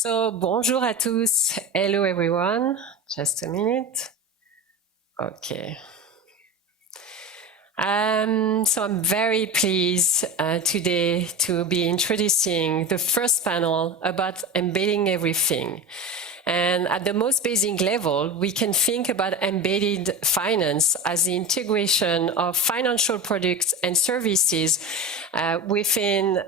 So, bonjour à tous. Hello, everyone. Just a minute. Okay. So I'm very pleased today to be introducing the first panel about embedding everything. And at the most basic level, we can think about embedded finance as the integration of financial products and services within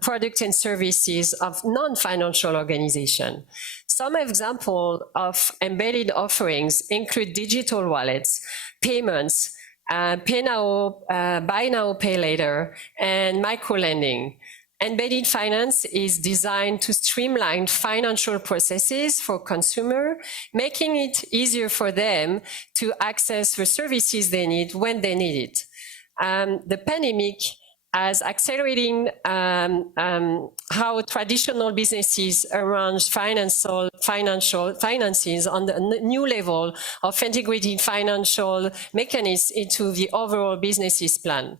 products and services of non-financial organizations. Some examples of embedded offerings include digital wallets, payments, pay now, buy now, pay later, and micro-lending. Embedded finance is designed to streamline financial processes for consumers, making it easier for them to access the services they need when they need it. The pandemic has accelerating how traditional businesses arrange finances on the new level of integrating financial mechanisms into the overall business plan.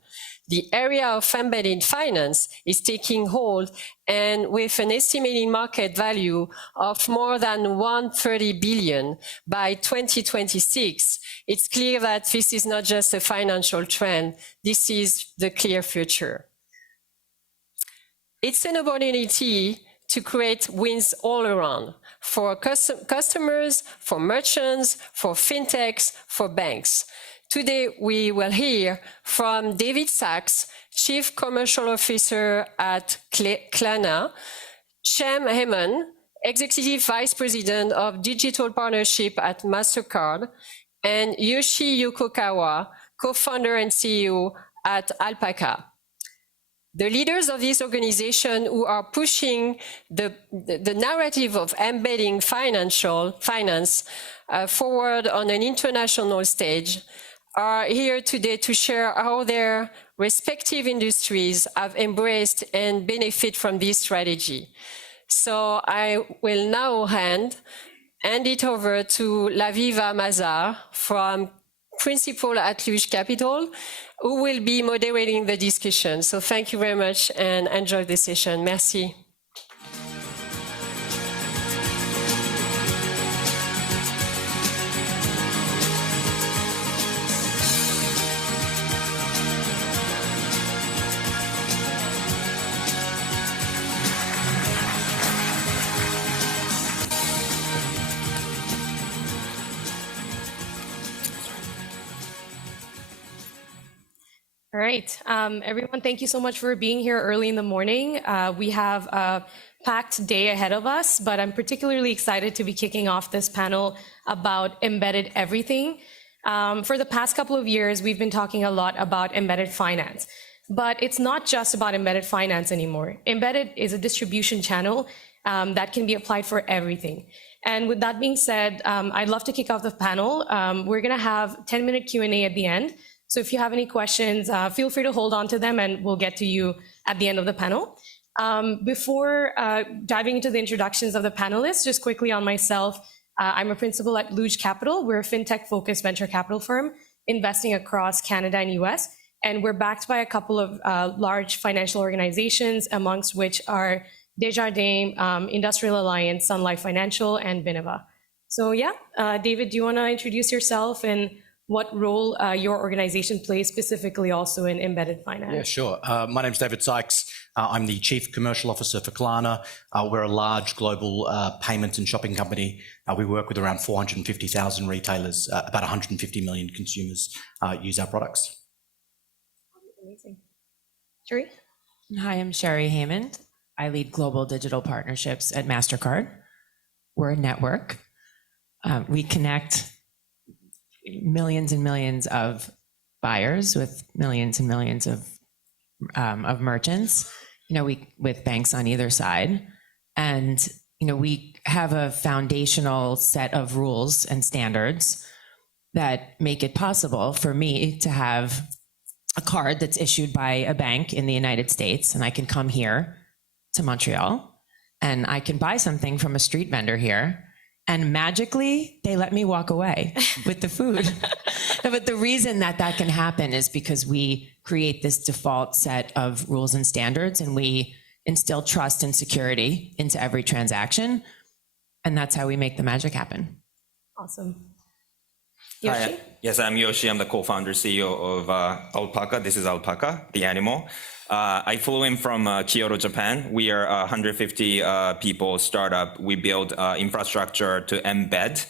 The area of embedded finance is taking hold, and with an estimated market value of more than 130 billion by 2026, it's clear that this is not just a financial trend, this is the clear future. It's an opportunity to create wins all around for customers, for merchants, for fintechs, for banks. Today, we will hear from David Sykes, Chief Commercial Officer at Klarna, Haymond, Executive Vice President of Digital Partnership at Mastercard, and Yoshi Yokokawa, Co-founder and CEO at Alpaca. The leaders of this organization who are pushing the narrative of embedding finance forward on an international stage are here today to share how their respective industries have embraced and benefit from this strategy. So I will now hand it over to Laviva Mazhar from Principal at Luge Capital, who will be moderating the discussion. So thank you very much and enjoy the session. Merci. All right, everyone, thank you so much for being here early in the morning. We have a packed day ahead of us, but I'm particularly excited to be kicking off this panel about embedded everything. For the past couple of years, we've been talking a lot about embedded finance, but it's not just about embedded finance anymore. Embedded is a distribution channel that can be applied for everything. And with that being said, I'd love to kick off the panel. We're gonna have 10-minute Q&A at the end. So if you have any questions, feel free to hold on to them and we'll get to you at the end of the panel. Before diving into the introductions of the panelists, just quickly on myself, I'm a principal at Luge Capital. We're a fintech-focused venture capital firm investing across Canada and US, and we're backed by a couple of large financial organizations, amongst which are Desjardins, Industrial Alliance, Sun Life Financial, and Beneva. So yeah, David, do you wanna introduce yourself and what role your organization plays specifically also in embedded finance? Yeah, sure. My name's David Sykes. I'm the Chief Commercial Officer for Klarna. We're a large global payments and shopping company. We work with around 450,000 retailers. About 150 million consumers use our products. Amazing. Sherri? Hi, I'm Sherri Haymond. I lead global digital partnerships at Mastercard. We're a network. We connect millions and millions of buyers with millions and millions of merchants, with banks on either side. And, we have a foundational set of rules and standards that make it possible for me to have a card that's issued by a bank in the United States, and I can come here to Montreal and I can buy something from a street vendor here, and magically they let me walk away with the food. But the reason that can happen is because we create this default set of rules and standards, and we instill trust and security into every transaction. And that's how we make the magic happen. Awesome. Yoshi? Hi, yes, I'm Yoshi. I'm the co-founder CEO of Alpaca. This is Alpaca, the animal. I flew in from Kyoto, Japan. We are a 150 people startup. We build infrastructure to embed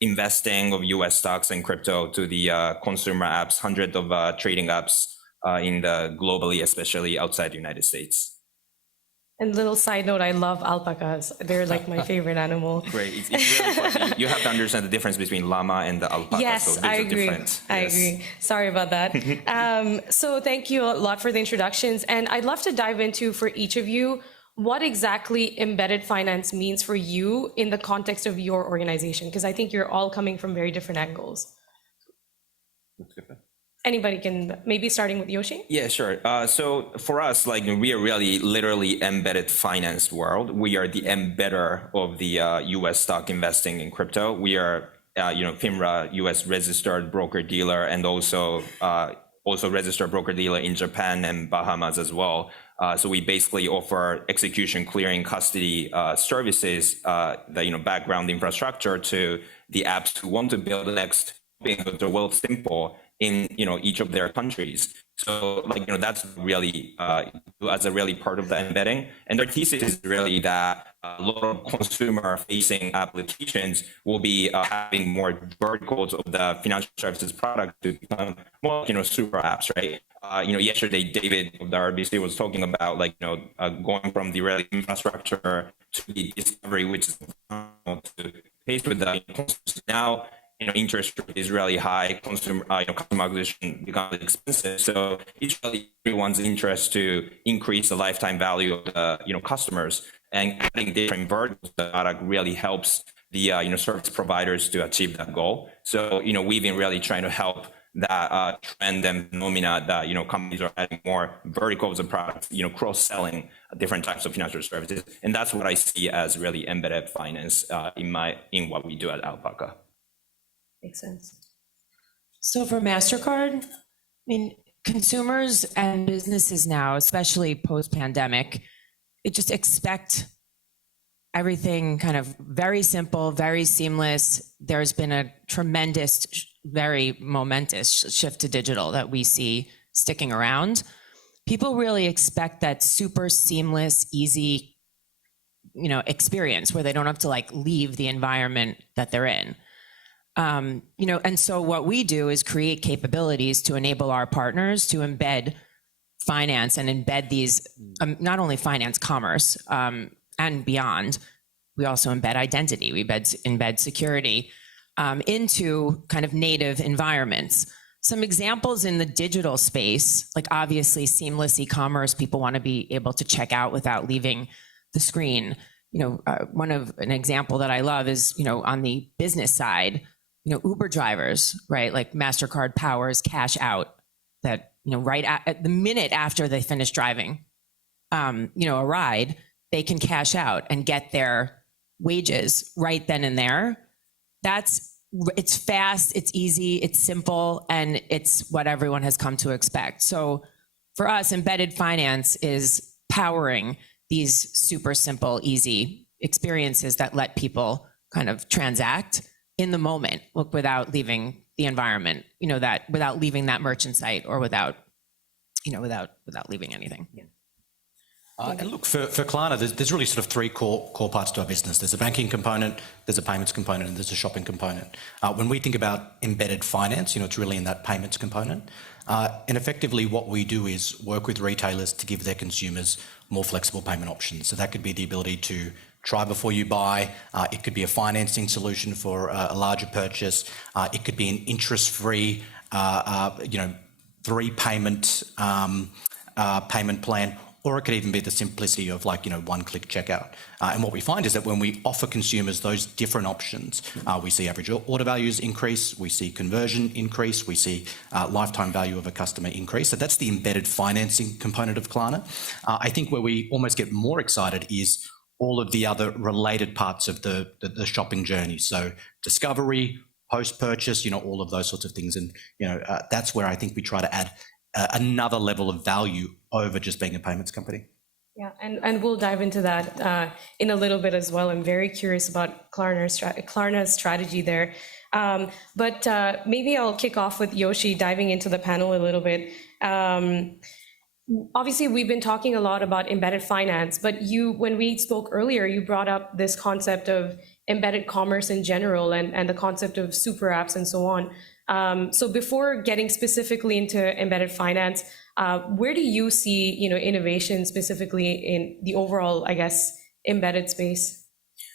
investing of US stocks and crypto to the consumer apps, hundreds of trading apps in the globally, especially outside the United States. And little side note, I love alpacas. They're like my favorite animal. Great. It's really funny. You have to understand the difference between llama and the alpaca. Yes, so I agree. I agree. Sorry about that. So thank you a lot for the introductions. And I'd love to dive into, for each of you, what exactly embedded finance means for you in the context of your organization, because I think you're all coming from very different angles. Anybody can, maybe starting with Yoshi? Yeah, sure. So for us, like, we are really literally embedded finance world. We are the embedder of the US stock investing in crypto. We are, FINRA, US registered broker dealer, and also registered broker dealer in Japan and Bahamas as well. So we basically offer execution, clearing, custody services, the background infrastructure to the apps who want to build the next the world simple in each of their countries. So that's really as a really part of the embedding. And their thesis is really that a lot of consumer facing applications will be having more verticals of the financial services product to become more super apps, right? Yesterday David of the RBC was talking about going from the really infrastructure to the discovery, which is to pace with the now. Interest rate is really high, customer acquisition becomes expensive. So it's really everyone's interest to increase the lifetime value of the customers, and adding different verticals to the product really helps the service providers to achieve that goal. So we've been really trying to help that trend and phenomena that companies are adding more verticals of products, cross-selling different types of financial services, and that's what I see as really embedded finance in what we do at Alpaca. Makes sense. So for Mastercard, consumers and businesses now, especially post-pandemic, they just expect everything kind of very simple, very seamless. There's been a tremendous, very momentous shift to digital that we see sticking around. People really expect that super seamless, easy, experience where they don't have to leave the environment that they're in. And so what we do is create capabilities to enable our partners to embed finance and embed these, not only finance, commerce, and beyond. We also embed identity, we embed security into kind of native environments. Some examples in the digital space, obviously seamless e-commerce, people want to be able to check out without leaving the screen. An example that I love is, on the business side, Uber drivers, right? Like Mastercard powers cash out that, right at the minute after they finish driving, a ride, they can cash out and get their wages right then and there. It's fast, it's easy, it's simple, and it's what everyone has come to expect. So for us, embedded finance is powering these super simple, easy experiences that let people kind of transact in the moment, without leaving the environment, without leaving that merchant site, or without leaving anything. Yeah. And look, for Klarna, there's really sort of three core parts to our business. There's a banking component, there's a payments component, and there's a shopping component. When we think about embedded finance, it's really in that payments component. And effectively what we do is work with retailers to give their consumers more flexible payment options. So that could be the ability to try before you buy. It could be a financing solution for a larger purchase. It could be an interest-free, 3-payment payment plan, or it could even be the simplicity of one-click checkout. And what we find is that when we offer consumers those different options, we see average order values increase, we see conversion increase, we see lifetime value of a customer increase. So that's the embedded financing component of Klarna. I think where we almost get more excited is all of the other related parts of the shopping journey. So discovery, post-purchase, all of those sorts of things. And, that's where I think we try to add another level of value over just being a payments company. Yeah, and we'll dive into that in a little bit as well. I'm very curious about Klarna's strategy there. But maybe I'll kick off with Yoshi diving into the panel a little bit. Obviously, we've been talking a lot about embedded finance, but when we spoke earlier, you brought up this concept of embedded commerce in general and the concept of super apps and so on. So before getting specifically into embedded finance, where do you see, innovation specifically in the overall, I guess, embedded space?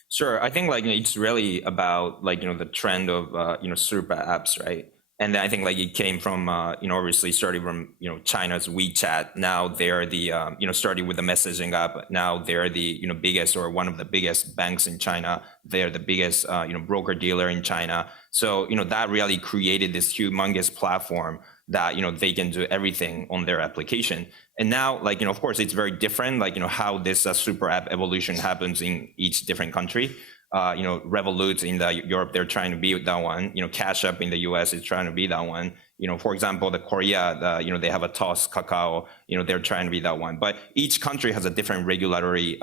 Sure. I think it's really about the trend of super apps, right? And I think it came from obviously starting from China's WeChat. Now they're the starting with the messaging app. Now they're the biggest or one of the biggest banks in China. They're the biggest broker dealer in China. So that really created this humongous platform that they can do everything on their application. And now of course it's very different how this super app evolution happens in each different country. Revolut in Europe, they're trying to be that one. Cash App in the US is trying to be that one. For example, the Korea, they have a Toss, Kakao, they're trying to be that one. But each country has a different regulatory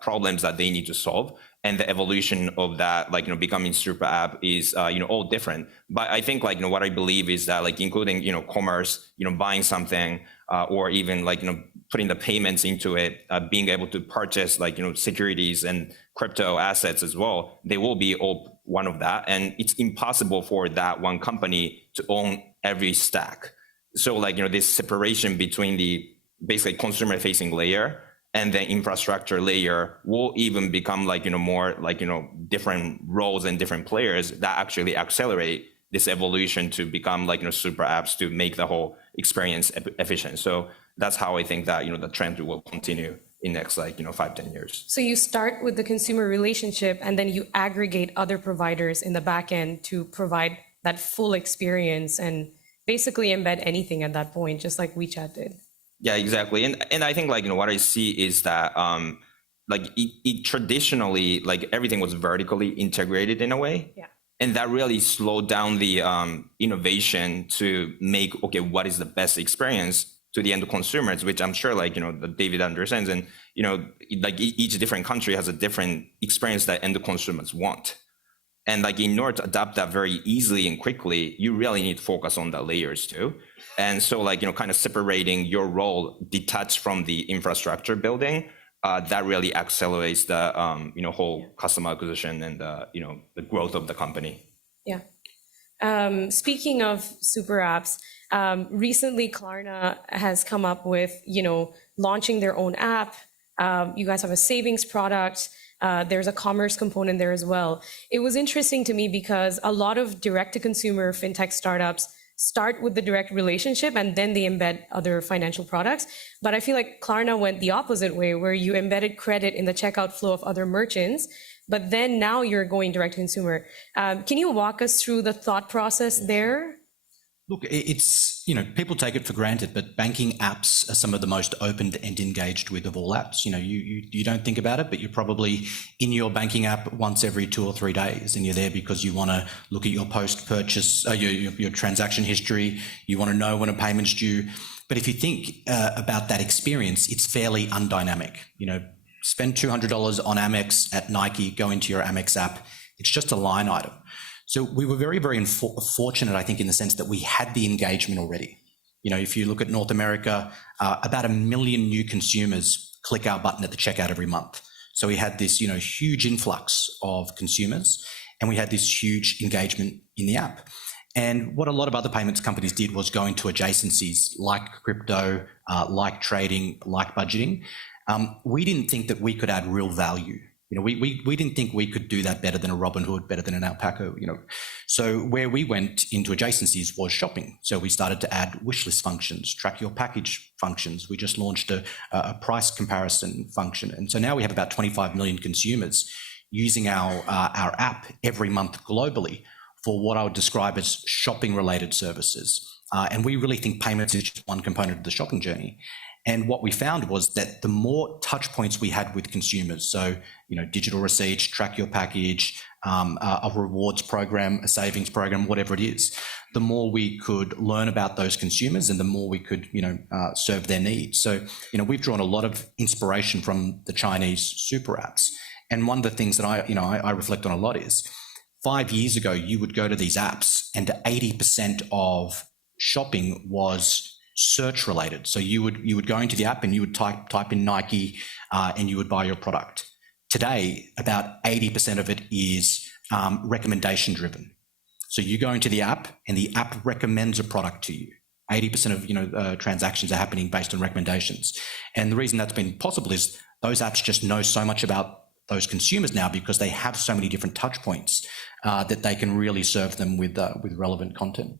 problems that they need to solve. And the evolution of that, becoming super app is, all different. But I think what I believe is that including, commerce, buying something, or even putting the payments into it, being able to purchase securities and crypto assets as well, they will be all one of that. And it's impossible for that one company to own every stack. So this separation between the basically consumer facing layer and the infrastructure layer will even become more different roles and different players that actually accelerate this evolution to become super apps to make the whole experience efficient. So that's how I think that the trend will continue in next 5-10 years. So you start with the consumer relationship and then you aggregate other providers in the back end to provide that full experience and basically embed anything at that point, just like WeChat did. Yeah, exactly. And I think what I see is that it traditionally everything was vertically integrated in a way. Yeah. And that really slowed down the innovation to make, okay, what is the best experience to the end consumers, which I'm sure that David understands. And, each different country has a different experience that end consumers want. And in order to adapt that very easily and quickly, you really need to focus on the layers too. And so kind of separating your role detached from the infrastructure building, that really accelerates the whole customer acquisition and the growth of the company. Yeah. Speaking of super apps, recently Klarna has come up with launching their own app. You guys have a savings product. There's a commerce component there as well. It was interesting to me because a lot of direct-to-consumer fintech startups start with the direct relationship and then they embed other financial products. But I feel like Klarna went the opposite way, where you embedded credit in the checkout flow of other merchants, but then now you're going direct to consumer. Can you walk us through the thought process there? Look, it's, people take it for granted, but banking apps are some of the most opened and engaged with of all apps. You don't think about it, but you're probably in your banking app once every 2 or 3 days, and you're there because you want to look at your post-purchase, your transaction history. You want to know when a payment's due. But if you think about that experience, it's fairly undynamic. Spend $200 on Amex at Nike, go into your Amex app. It's just a line item. So we were very, very fortunate, I think, in the sense that we had the engagement already. If you look at North America, about 1 million new consumers click our button at the checkout every month. So we had this, huge influx of consumers, and we had this huge engagement in the app. And what a lot of other payments companies did was go into adjacencies like crypto, like trading, like budgeting. We didn't think that we could add real value. We didn't think we could do that better than a Robinhood, better than an Alpaca, So where we went into adjacencies was shopping. So we started to add wishlist functions, track your package functions. We just launched a price comparison function. And so now we have about 25 million consumers using our app every month globally for what I would describe as shopping related services. And we really think payments is just one component of the shopping journey. And what we found was that the more touch points we had with consumers, so, digital receipts, track your package, a rewards program, a savings program, whatever it is, the more we could learn about those consumers and the more we could, serve their needs. So, we've drawn a lot of inspiration from the Chinese super apps. And one of the things that I reflect on a lot is 5 years ago, you would go to these apps and 80% of shopping was search related. So you would go into the app and you would type in Nike and you would buy your product. Today, about 80% of it is recommendation driven. So you go into the app and the app recommends a product to you. 80% of transactions are happening based on recommendations. And the reason that's been possible is those apps just know so much about those consumers now because they have so many different touch points that they can really serve them with relevant content.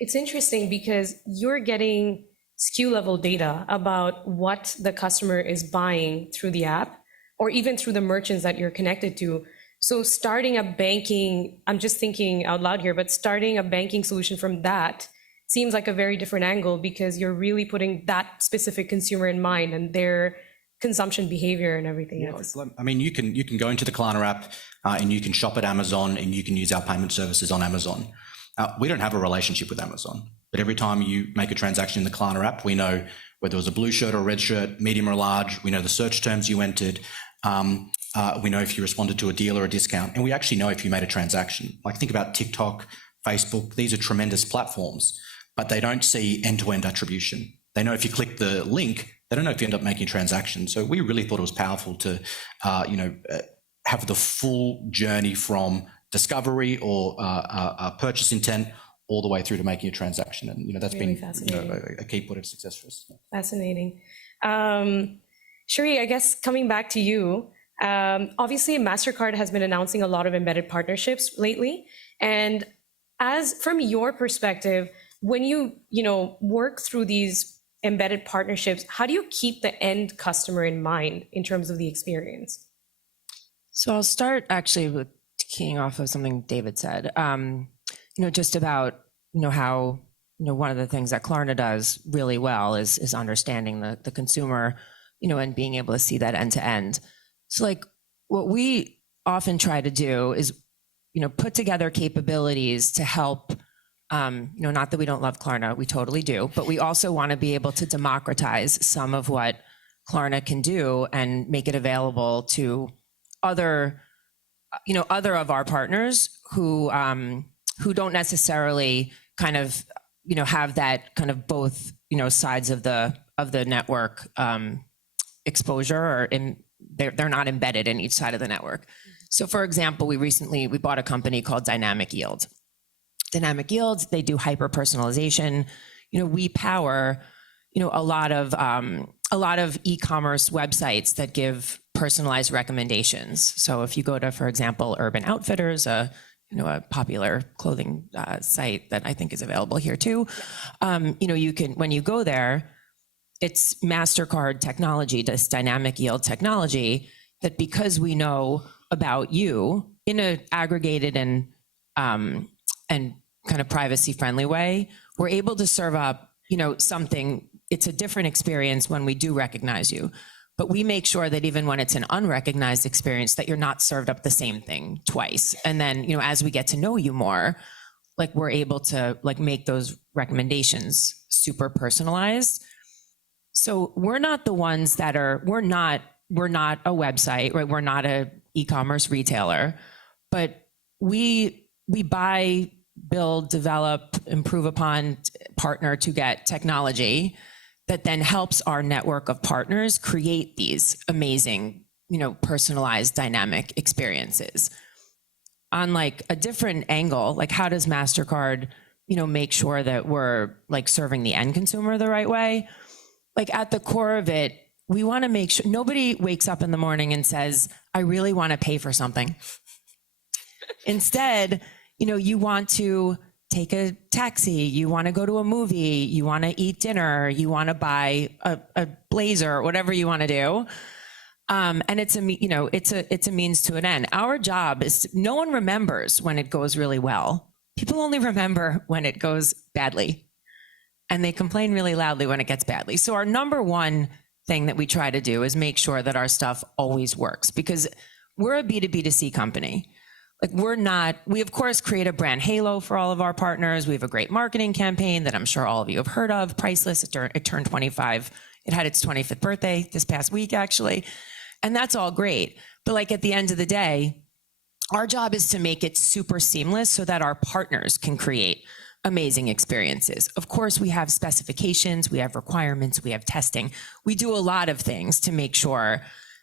It's interesting because you're getting SKU level data about what the customer is buying through the app or even through the merchants that you're connected to. So starting a banking, I'm just thinking out loud here, but starting a banking solution from that seems like a very different angle because you're really putting that specific consumer in mind and their consumption behavior and everything else. I mean, you can go into the Klarna app and you can shop at Amazon and you can use our payment services on Amazon. We don't have a relationship with Amazon, but every time you make a transaction in the Klarna app, we know whether it was a blue shirt or a red shirt, medium or large. We know the search terms you entered. We know if you responded to a deal or a discount, and we actually know if you made a transaction. Like think about TikTok, Facebook. These are tremendous platforms, but they don't see end-to-end attribution. They know if you click the link, they don't know if you end up making a transaction. So we really thought it was powerful to, have the full journey from discovery or a purchase intent all the way through to making a transaction. And, that's really been a key point of success for us. Fascinating. Sherri, I guess coming back to you, obviously Mastercard has been announcing a lot of embedded partnerships lately. And from your perspective, when you work through these embedded partnerships, how do you keep the end customer in mind in terms of the experience? So I'll start actually with keying off of something David said, just about, how, one of the things that Klarna does really well is understanding the consumer, and being able to see that end to end. So like what we often try to do is, put together capabilities to help, not that we don't love Klarna, we totally do, but we also want to be able to democratize some of what Klarna can do and make it available to other of our partners who don't necessarily kind of, have that kind of both, sides of the network exposure, or they're not embedded in each side of the network. So for example, we bought a company called Dynamic Yield. Dynamic Yield, they do hyper personalization. We power, a lot of e-commerce websites that give personalized recommendations. So if you go to, for example, Urban Outfitters, a popular clothing site that I think is available here too, you can, when you go there, it's Mastercard technology, this dynamic yield technology, that because we know about you in an aggregated and kind of privacy friendly way, we're able to serve up, something. It's a different experience when we do recognize you, but we make sure that even when it's an unrecognized experience, that you're not served up the same thing twice. And then, as we get to know you more, like we're able to like make those recommendations super personalized. So we're not the ones that we're not a website, right? We're not a e-commerce retailer, but we buy, build, develop, improve upon, partner to get technology that then helps our network of partners create these amazing, personalized dynamic experiences. On like a different angle, like how does Mastercard, make sure that we're like serving the end consumer the right way? Like at the core of it, we want to make sure nobody wakes up in the morning and says, I really want to pay for something. Instead, you want to take a taxi, you want to go to a movie, you want to eat dinner, you want to buy a blazer, whatever you want to do. And it's a means to an end. Our job is no one remembers when it goes really well. People only remember when it goes badly. And they complain really loudly when it gets badly. So our number one thing that we try to do is make sure that our stuff always works, because we're a B2B2C company. Like we of course create a brand halo for all of our partners. We have a great marketing campaign that I'm sure all of you have heard of, Priceless. It turned 25. It had its 25th birthday this past week, actually. And that's all great. But like at the end of the day, our job is to make it super seamless so that our partners can create amazing experiences. Of course, we have specifications, we have requirements, we have testing. We do a lot of things to make sure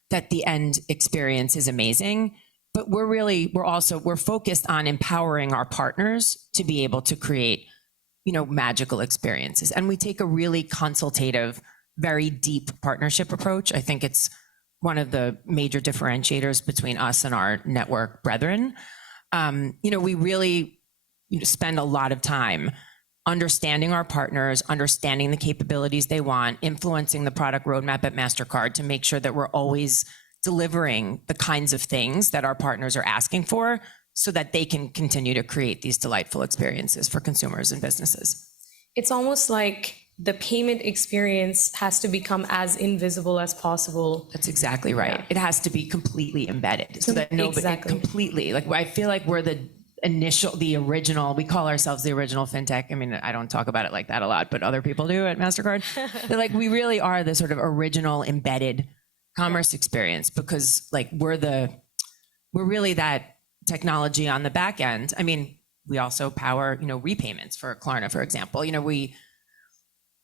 that the end experience is amazing. But we're focused on empowering our partners to be able to create, magical experiences. And we take a really consultative, very deep partnership approach. I think it's one of the major differentiators between us and our network brethren. We really spend a lot of time understanding our partners, understanding the capabilities they want, influencing the product roadmap at Mastercard to make sure that we're always delivering the kinds of things that our partners are asking for so that they can continue to create these delightful experiences for consumers and businesses. It's almost like the payment experience has to become as invisible as possible. That's exactly right. Yeah. It has to be completely embedded so that nobody completely, like I feel like we're the original, we call ourselves the original FinTech. I mean, I don't talk about it like that a lot, but other people do at Mastercard. But like we really are the sort of original embedded commerce experience because like we're really that technology on the back end. I mean, we also power, repayments for Klarna, for example.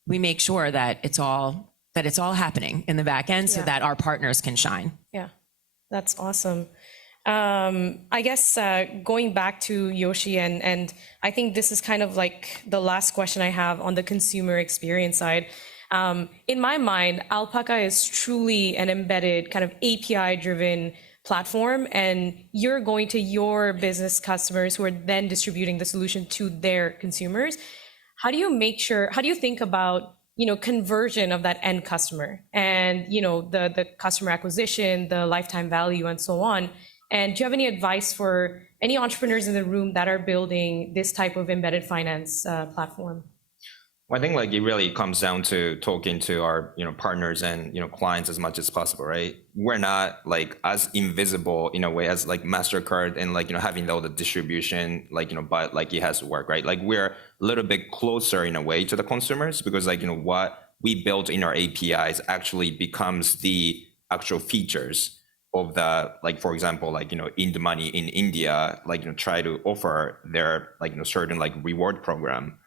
We make sure that it's all happening in the back end so that our partners can shine. Yeah, that's awesome. I guess going back to Yoshi, and I think this is kind of like the last question I have on the consumer experience side. In my mind, Alpaca is truly an embedded kind of API-driven platform, and you're going to your business customers who are then distributing the solution to their consumers. How do you think about, conversion of that end customer and, the customer acquisition, the lifetime value and so on? And do you have any advice for any entrepreneurs in the room that are building this type of embedded finance platform? Well, I think like it really comes down to talking to our partners and clients as much as possible, right? We're not like as invisible in a way as like Mastercard and like having all the distribution but like it has to work, right? Like we're a little bit closer in a way to the consumers because like what we built in our APIs actually becomes the actual features of the like, for example, like in the money in India, like try to offer their like certain like reward program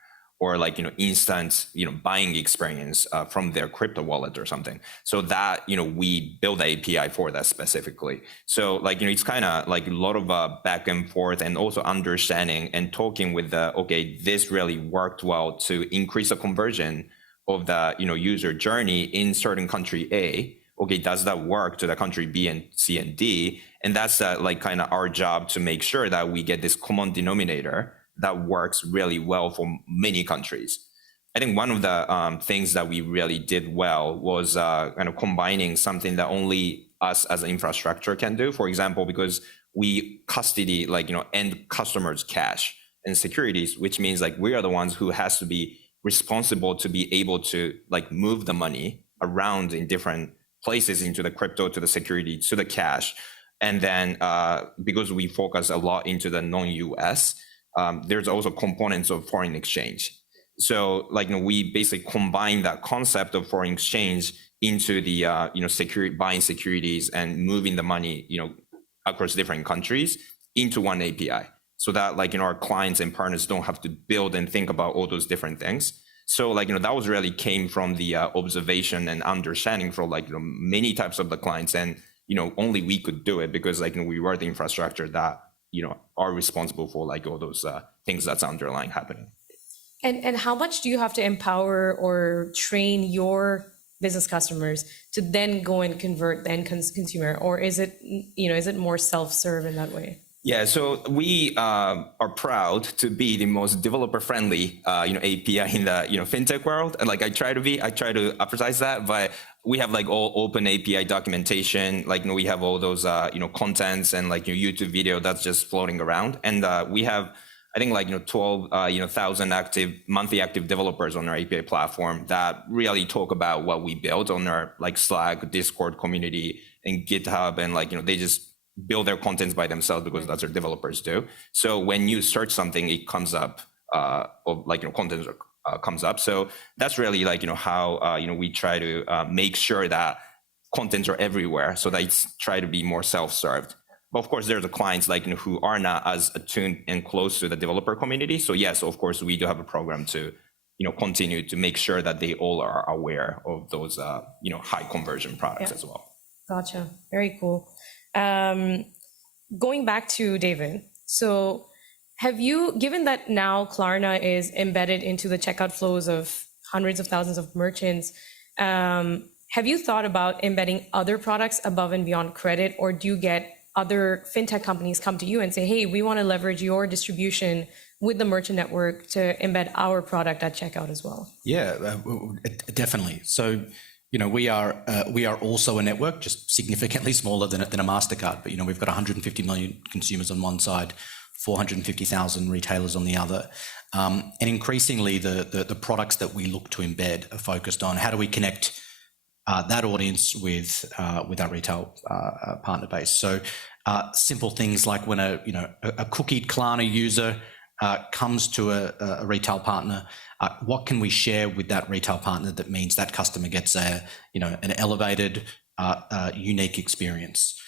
or like instant buying experience from their crypto wallet or something. So that we build the API for that specifically. So like it's kind of like a lot of back and forth and also understanding and talking with this really worked well to increase the conversion of the user journey in certain country A. Okay, does that work to the country B and C and D? And that's like kind of our job to make sure that we get this common denominator that works really well for many countries. I think one of the things that we really did well was kind of combining something that only us as an infrastructure can do. For example, because we custody end customers' cash and securities, which means like we are the ones who has to be responsible to be able to like move the money around in different places into the crypto, to the security, to the cash. And then because we focus a lot into the non-US, there's also components of foreign exchange. So like we basically combine that concept of foreign exchange into the buying securities and moving the money across different countries into one API, so that like our clients and partners don't have to build and think about all those different things. So like that was really came from the observation and understanding for like many types of the clients, and only we could do it because like we were the infrastructure that are responsible for like all those things that's underlying happening. And how much do you have to empower or train your business customers to then go and convert the end consumer, or is it more self-serve in that way? Yeah, so we are proud to be the most developer-friendly API in the fintech world, and like I try to emphasize that. But we have like all open API documentation, like we have all those contents and like your YouTube video that's just floating around, and we have I think like 12,000 monthly active developers on our API platform that really talk about what we built on our like Slack, Discord community, and GitHub, and like they just build their contents by themselves because that's what developers do. So when you search something, it comes up, or like, content comes up. So that's really like, how, we try to make sure that contents are everywhere so that it's try to be more self-served. But of course, there's the clients like, who are not as attuned and close to the developer community. So yes, of course, we do have a program to, continue to make sure that they all are aware of those, high conversion products as well. Gotcha. Very cool. Going back to David, so have you, given that now Klarna is embedded into the checkout flows of hundreds of thousands of merchants, have you thought about embedding other products above and beyond credit, or do you get other fintech companies come to you and say, hey, we want to leverage your distribution with the merchant network to embed our product at checkout as well? Yeah, definitely. So, we are also a network, just significantly smaller than a Mastercard. But we've got 150 million consumers on one side, 450,000 retailers on the other, and increasingly the products that we look to embed are focused on how do we connect that audience with our retail partner base. So simple things like when a cookied Klarna user comes to a retail partner, what can we share with that retail partner that means that customer gets an elevated, unique experience?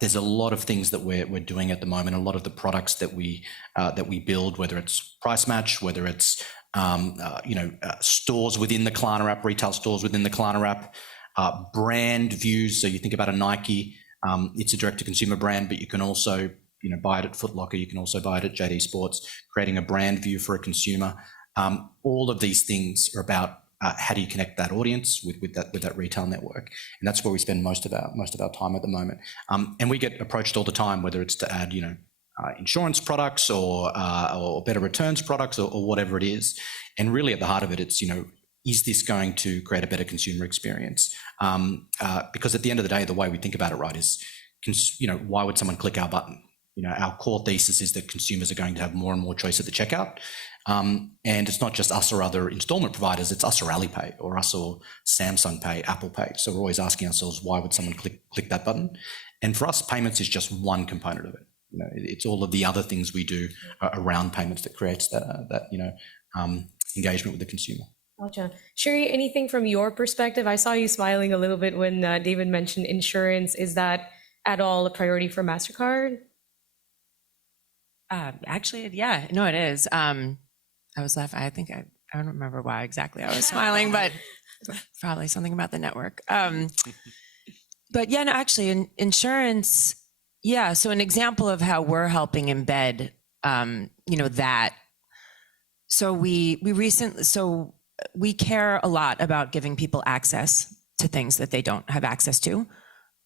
There's a lot of things that we're doing at the moment. A lot of the products that we build, whether it's price match, whether it's stores within the Klarna app, retail stores within the Klarna app, brand views. So you think about a Nike, it's a direct-to-consumer brand, but you can also buy it at Foot Locker. You can also buy it at JD Sports, creating a brand view for a consumer. All of these things are about how do you connect that audience with that retail network, and that's where we spend most of our time at the moment. And we get approached all the time, whether it's to add insurance products or better returns products or whatever it is. And really, at the heart of it, it's is this going to create a better consumer experience? Because at the end of the day, the way we think about it, right, is why would someone click our button? Our core thesis is that consumers are going to have more and more choice at the checkout. And it's not just us or other installment providers, it's us or Alipay or us or Samsung Pay, Apple Pay. So we're always asking ourselves, why would someone click that button? And for us, payments is just one component of it. It's all of the other things we do around payments that creates that engagement with the consumer. Gotcha. Sherri, anything from your perspective? I saw you smiling a little bit when David mentioned insurance. Is that at all a priority for Mastercard? Actually, yeah, no, it is. I was laughing. I don't remember why exactly I was smiling, but probably something about the network. But yeah, no, actually, in insurance, yeah. So an example of how we're helping embed, that. So we care a lot about giving people access to things that they don't have access to.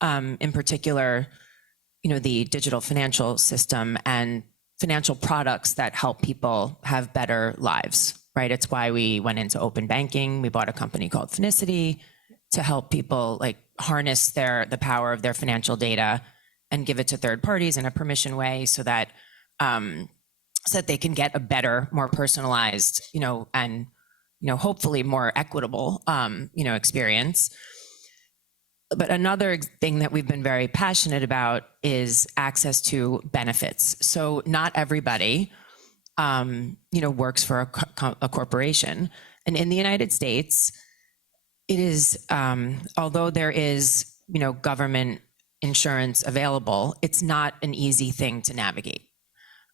In particular, the digital financial system and financial products that help people have better lives, right? It's why we went into open banking. We bought a company called Finicity to help people harness the power of their financial data and give it to third parties in a permission way so that they can get a better, more personalized, and hopefully more equitable, experience. But another thing that we've been very passionate about is access to benefits. So not everybody, works for a corporation. And in the United States, it is, although there is, government insurance available, it's not an easy thing to navigate.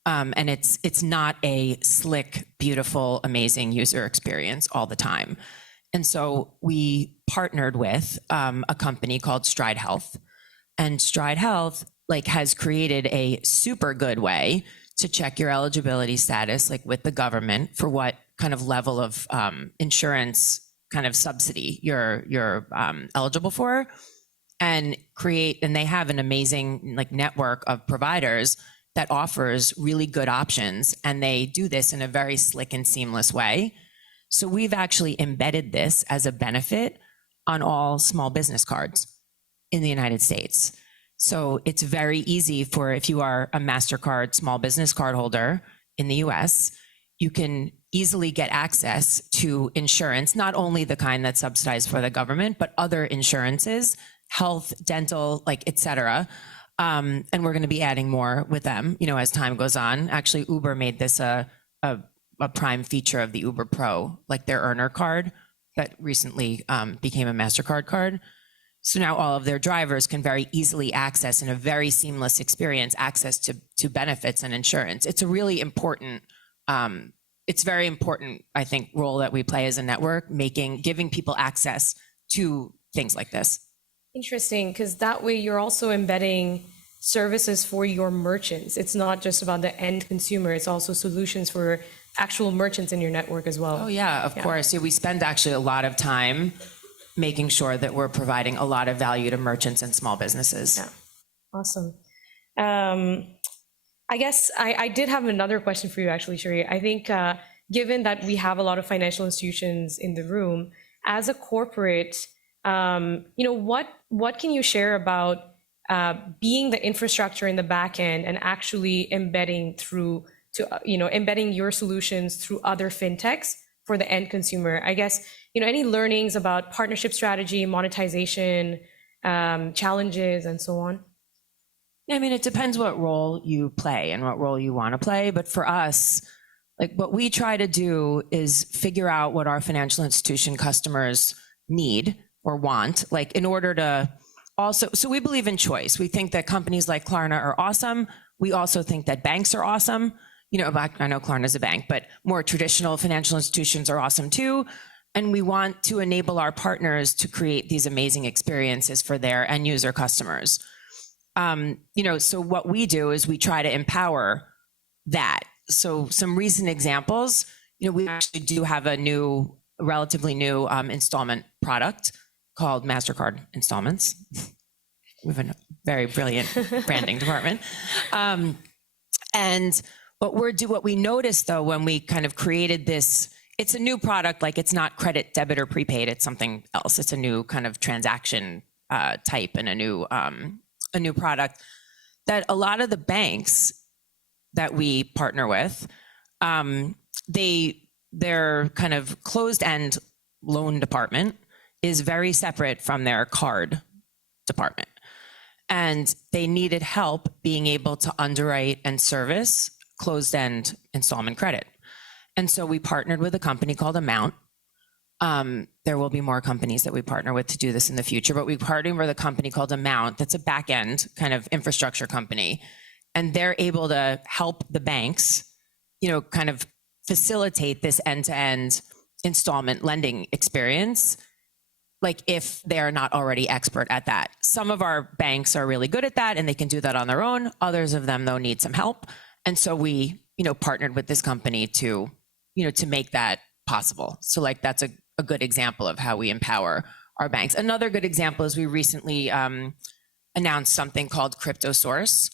And it's not a slick, beautiful, amazing user experience all the time. And so we partnered with a company called Stride Health, and Stride Health has created a super good way to check your eligibility status with the government for what kind of level of insurance kind of subsidy you're eligible for, and they have an amazing network of providers that offers really good options, and they do this in a very slick and seamless way. So we've actually embedded this as a benefit on all small business cards in the United States. So it's very easy if you are a Mastercard small business card holder in the US, you can easily get access to insurance, not only the kind that's subsidized for the government, but other insurances, health, dental, et cetera, And we're going to be adding more with them, as time goes on. Actually, Uber made this a prime feature of the Uber Pro, like their earner card that recently became a Mastercard card. So now all of their drivers can very easily access, in a very seamless experience, access to benefits and insurance. It's a really important, it's very important, I think, role that we play as a network, giving people access to things like this. Interesting, because that way you're also embedding services for your merchants. It's not just about the end consumer, it's also solutions for actual merchants in your network as well. Oh yeah, of course. Yeah, we spend actually a lot of time making sure that we're providing a lot of value to merchants and small businesses. Yeah, awesome. I guess I did have another question for you, actually, Sherri. I think given that we have a lot of financial institutions in the room, as a corporate, what can you share about being the infrastructure in the back end and actually embedding embedding your solutions through other fintechs for the end consumer? I guess, any learnings about partnership strategy, monetization, challenges, and so on? I mean, it depends what role you play and what role you want to play. But for us, like, what we try to do is figure out what our financial institution customers need or want, like, in order to also, so we believe in choice. We think that companies like Klarna are awesome. We also think that banks are awesome. I know Klarna is a bank, but more traditional financial institutions are awesome too. And we want to enable our partners to create these amazing experiences for their end user customers. So what we do is we try to empower that. So some recent examples, we actually do have a relatively new installment product called Mastercard Installments. We have a very brilliant branding department. And what we noticed though, when we kind of created this, it's a new product, like it's not credit, debit, or prepaid, it's something else. It's a new kind of transaction type and a new product that a lot of the banks that we partner with, their kind of closed-end loan department is very separate from their card department. And they needed help being able to underwrite and service closed-end installment credit. And so we partnered with a company called Amount. There will be more companies that we partner with to do this in the future, but we partnered with a company called Amount that's a back-end kind of infrastructure company. And they're able to help the banks, kind of facilitate this end-to-end installment lending experience, like if they're not already expert at that. Some of our banks are really good at that and they can do that on their own. Others of them, though, need some help. And so we, partnered with this company to make that possible. So like, that's a good example of how we empower our banks. Another good example is we recently announced something called Crypto Source.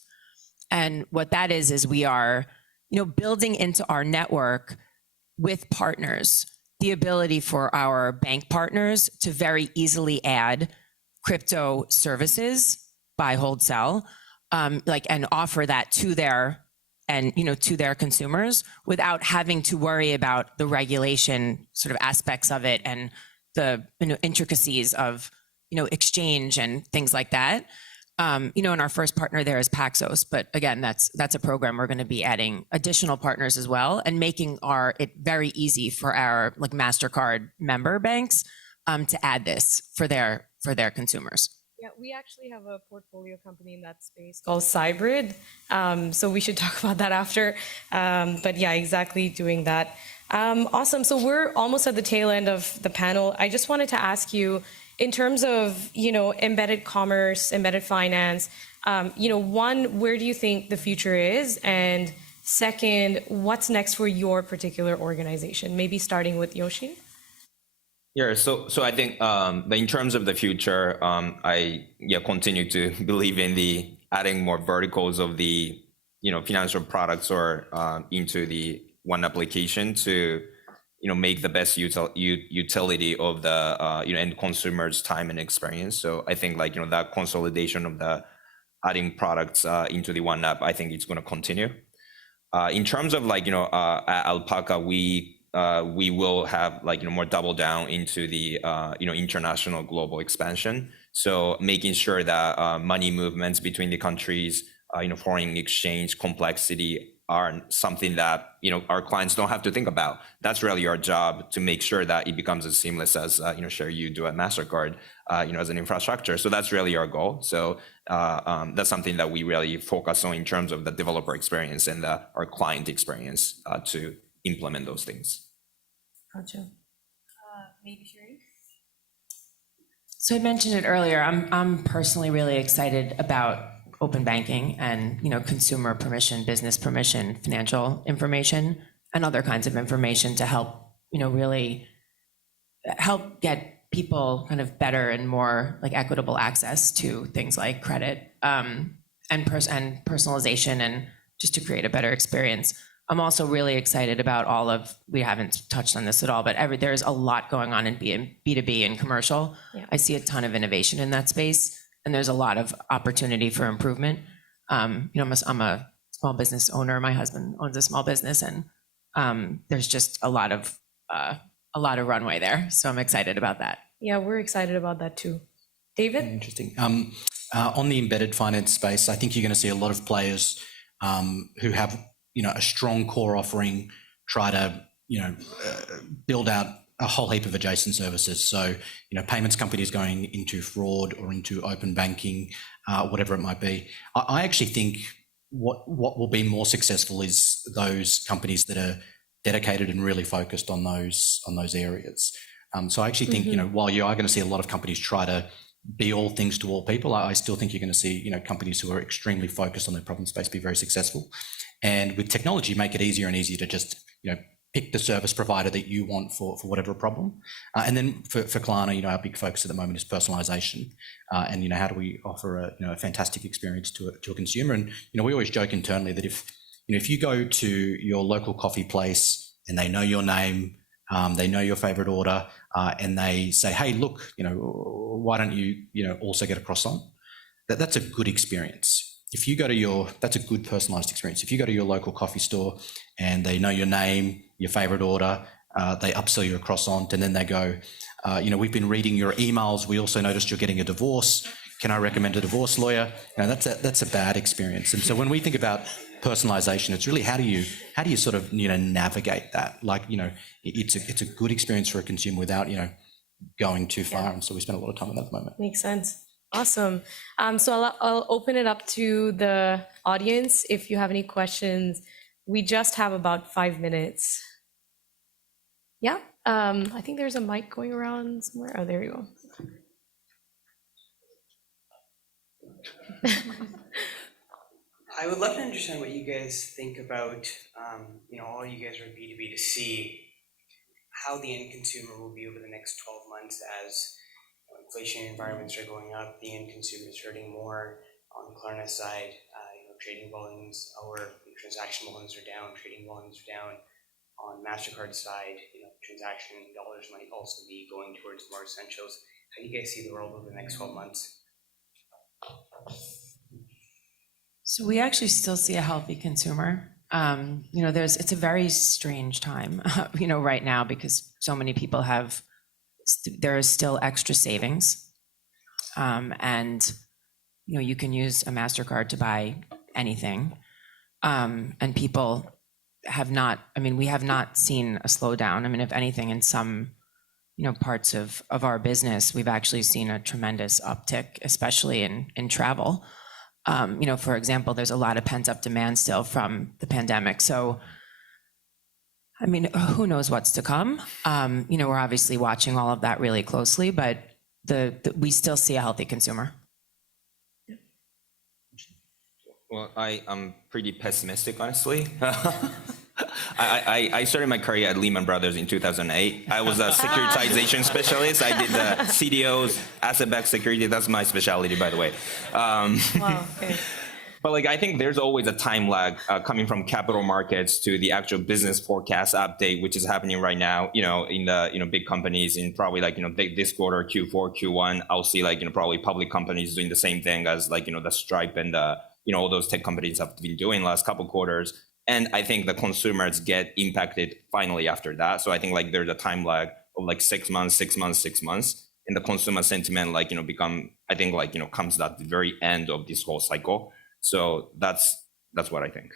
And what that is we are, building into our network with partners, the ability for our bank partners to very easily add crypto services, buy, hold, sell, and offer that to their consumers without having to worry about the regulation sort of aspects of it and the intricacies of exchange and things like that. And our first partner there is Paxos, but again, that's a program we're going to be adding additional partners as well and making it very easy for our Mastercard member banks to add this for their consumers. Yeah, we actually have a portfolio company in that space called Cybrid. So we should talk about that after. But yeah, exactly doing that. Awesome. So we're almost at the tail end of the panel. I just wanted to ask you, in terms of, embedded commerce, embedded finance, one, where do you think the future is? And second, what's next for your particular organization? Maybe starting with Yoshi. Yeah, so I think in terms of the future, I continue to believe in the adding more verticals of the financial products or into the one application to make the best utility of the end consumer's time and experience. So I think that consolidation of the adding products into the one app, I think it's going to continue. In terms of Alpaca, we will have more double down into the international global expansion. So making sure that money movements between the countries, foreign exchange complexity are something that our clients don't have to think about. That's really our job, to make sure that it becomes as seamless as Sherri, you do at Mastercard, as an infrastructure. So that's really our goal. So that's something that we really focus on in terms of the developer experience and our client experience to implement those things. Gotcha. Maybe Sherri? So I mentioned it earlier. I'm personally really excited about open banking and consumer permission, business permission, financial information, and other kinds of information to help really help get people kind of better and more like equitable access to things like credit and personalization, and just to create a better experience. I'm also really excited about we haven't touched on this at all, but there's a lot going on in B2B and commercial. Yeah. I see a ton of innovation in that space, and there's a lot of opportunity for improvement. I'm a small business owner. My husband owns a small business, and there's just a lot of runway there. So I'm excited about that. Yeah, we're excited about that too. David? Interesting. On the embedded finance space, I think you're going to see a lot of players who have a strong core offering, try to build out a whole heap of adjacent services. So payments companies going into fraud or into open banking, whatever it might be. I actually think what will be more successful is those companies that are dedicated and really focused on those areas. So I actually think while you are going to see a lot of companies try to be all things to all people, I still think you're going to see companies who are extremely focused on their problem space be very successful. And with technology, make it easier and easier to just pick the service provider that you want for whatever problem. And then for Klarna, our big focus at the moment is personalization. And how do we offer a fantastic experience to a consumer? And we always joke internally that if you go to your local coffee place and they know your name, they know your favorite order, and they say, hey, look, why don't you also get a croissant? That's a good experience. If you go to that's a good personalized experience. If you go to your local coffee store and they know your name, your favorite order, they upsell you a croissant, and then they go, we've been reading your emails. We also noticed you're getting a divorce. Can I recommend a divorce lawyer? That's a bad experience. And so when we think about personalization, it's really how do you sort of navigate that? Like it's a good experience for a consumer without going too far. And so we spend a lot of time on that at the moment. Makes sense. Awesome. So I'll open it up to the audience if you have any questions. We just have about 5 minutes. Yeah, I think there's a mic going around somewhere. Oh, there you go. I would love to understand what you guys think about, all you guys are B2B to C, how the end consumer will be over the next 12 months as inflation environments are going up, the end consumer is hurting more. On the Klarna side, trading volumes or transaction volumes are down, trading volumes are down. On Mastercard side, transaction dollars might also be going towards more essentials. How do you guys see the world over the next 12 months? So we actually still see a healthy consumer. It's a very strange time, right now, because so many people there is still extra savings. And, you can use a Mastercard to buy anything. And people we have not seen a slowdown. If anything, in some, parts of our business, we've actually seen a tremendous uptick, especially in travel. For example, there's a lot of pent-up demand still from the pandemic. So, who knows what's to come? We're obviously watching all of that really closely, but we still see a healthy consumer. Well, I am pretty pessimistic, honestly. I started my career at Lehman Brothers in 2008. I was a securitization specialist. I did the CDOs, asset-backed security. That's my specialty, by the way. Wow, okay. But I think there's always a time lag coming from capital markets to the actual business forecast update, which is happening right now, in the, big companies in probably this quarter, Q4, Q1, I'll see probably public companies doing the same thing as the Stripe and all those tech companies have been doing last couple quarters. And I think the consumers get impacted finally after that. So I think there's a time lag of 6 months. and the consumer sentiment, like, become, I think, like, comes at the very end of this whole cycle. So that's what I think.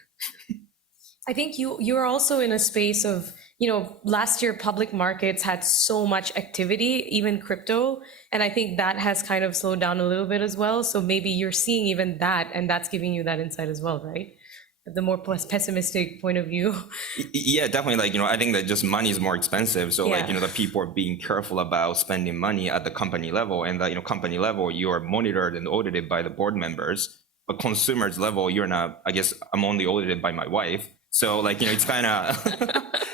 I think you're also in a space of, last year public markets had so much activity, even crypto, and I think that has kind of slowed down a little bit as well. So maybe you're seeing even that, and that's giving you that insight as well, right? The more pessimistic point of view. Yeah, definitely. Like, I think that just money is more expensive. So like, the people are being careful about spending money at the company level, and that, company level, you are monitored and audited by the board members, but consumers level, you're not. I guess I'm only audited by my wife. So like, it's kind of,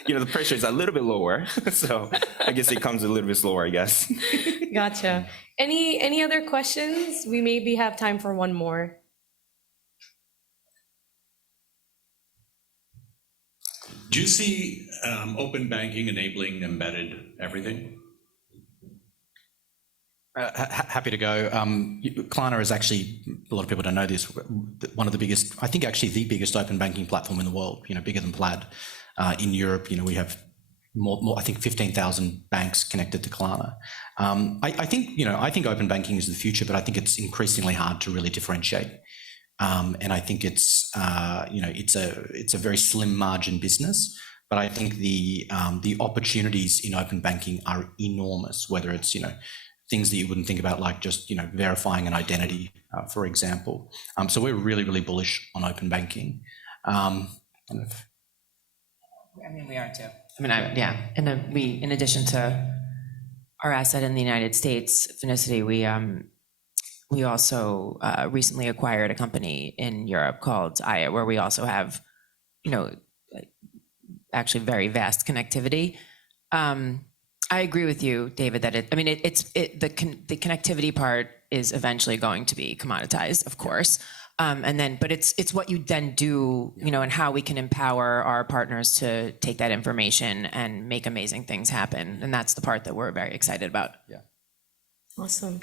the pressure is a little bit lower. So I guess it comes a little bit slower, I guess. Gotcha. Any other questions? We maybe have time for one more. Do you see open banking enabling embedded everything? Happy to go. Klarna is actually, a lot of people don't know this, one of the biggest, I think actually the biggest open banking platform in the world, bigger than Plaid. In Europe, we have more, I think 15,000 banks connected to Klarna. I think open banking is the future, but I think it's increasingly hard to really differentiate. And I think it's a very slim margin business, but I think the opportunities in open banking are enormous, whether it's, things that you wouldn't think about, like just, verifying an identity, for example. So we're really, really bullish on open banking. We are too. And then in addition to our asset in the United States, Finicity, we also recently acquired a company in Europe called Aya, where we also have, actually very vast connectivity. I agree with you, David, that the connectivity part is eventually going to be commoditized, of course. But it's what you then do, and how we can empower our partners to take that information and make amazing things happen. And that's the part that we're very excited about. Yeah. Awesome.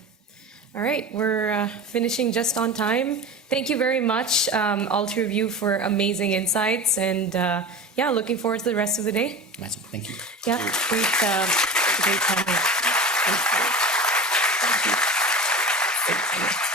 All right, we're finishing just on time. Thank you very much, all three of you, for amazing insights, and looking forward to the rest of the day. Amazing. Thank you. Yeah, great time. Thank you.